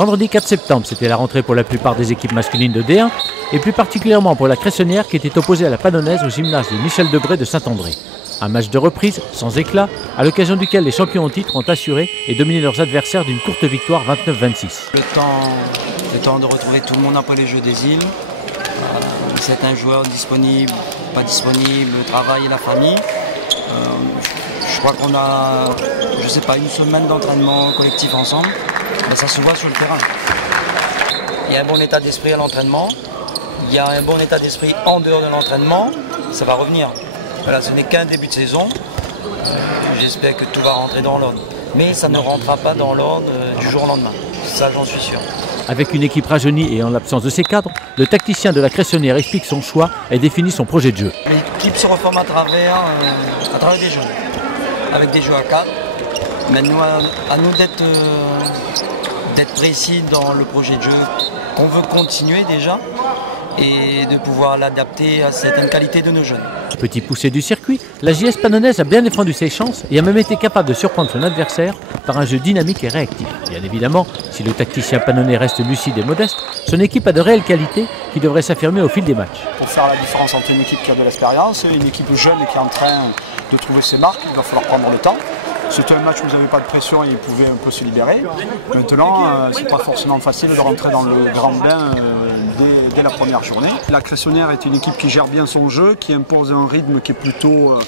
Vendredi 4 septembre, c'était la rentrée pour la plupart des équipes masculines de D1 et plus particulièrement pour la Cressonnière qui était opposée à la Pannonnaise au gymnase de Michel Debré de Saint-André. Un match de reprise, sans éclat, à l'occasion duquel les champions en titre ont assuré et dominé leurs adversaires d'une courte victoire 29-26. Le temps de retrouver tout le monde après les Jeux des îles, certains joueurs disponibles, pas disponibles, le travail et la famille. Je crois qu'on a, je sais pas, une semaine d'entraînement collectif ensemble, mais ça se voit sur le terrain. Il y a un bon état d'esprit à l'entraînement, il y a un bon état d'esprit en dehors de l'entraînement, ça va revenir. Voilà, ce n'est qu'un début de saison, j'espère que tout va rentrer dans l'ordre. Mais ça ne rentrera pas dans l'ordre du jour au lendemain, ça j'en suis sûr. Avec une équipe rajeunie et en l'absence de ses cadres, le tacticien de la Cressonnière explique son choix et définit son projet de jeu. L'équipe se reforme à travers des jeux, avec des jeux à 4. Maintenant, à nous d'être précis dans le projet de jeu qu'on veut continuer déjà et de pouvoir l'adapter à certaines qualités de nos jeunes. Petit poussé du circuit, la JS Pannonnaise a bien défendu ses chances et a même été capable de surprendre son adversaire par un jeu dynamique et réactif. Bien évidemment, si le tacticien pannonnais reste lucide et modeste, son équipe a de réelles qualités qui devraient s'affirmer au fil des matchs. Pour faire la différence entre une équipe qui a de l'expérience et une équipe jeune qui est en train de trouver ses marques, il va falloir prendre le temps. C'était un match où vous n'avez pas de pression et ils pouvaient un peu se libérer. Maintenant, c'est pas forcément facile de rentrer dans le grand bain dès la première journée. La Cressonnière est une équipe qui gère bien son jeu, qui impose un rythme qui est plutôt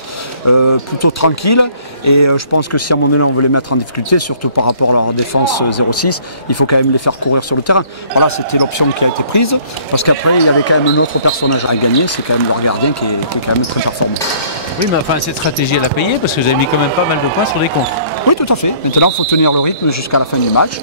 tranquille. Et je pense que si à un moment donné on veut les mettre en difficulté, surtout par rapport à leur défense 0-6, il faut quand même les faire courir sur le terrain. Voilà, c'était l'option qui a été prise, parce qu'après il y avait quand même un autre personnage à gagner, c'est quand même leur gardien qui est quand même très performant. Oui, mais enfin cette stratégie elle a payé parce que vous avez mis quand même pas mal de points sur les comptes. Oui, tout à fait. Maintenant, il faut tenir le rythme jusqu'à la fin du match.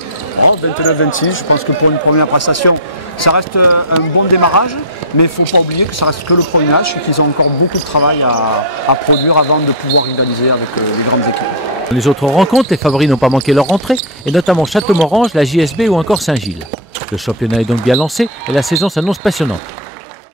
29-26, je pense que pour une première prestation, ça reste un bon démarrage, mais il ne faut pas oublier que ça reste que le premier match et qu'ils ont encore beaucoup de travail à produire avant de pouvoir rivaliser avec les grandes équipes. Les autres rencontres, les favoris n'ont pas manqué leur rentrée, et notamment Château-Morange, la JSB ou encore Saint-Gilles. Le championnat est donc bien lancé et la saison s'annonce passionnante.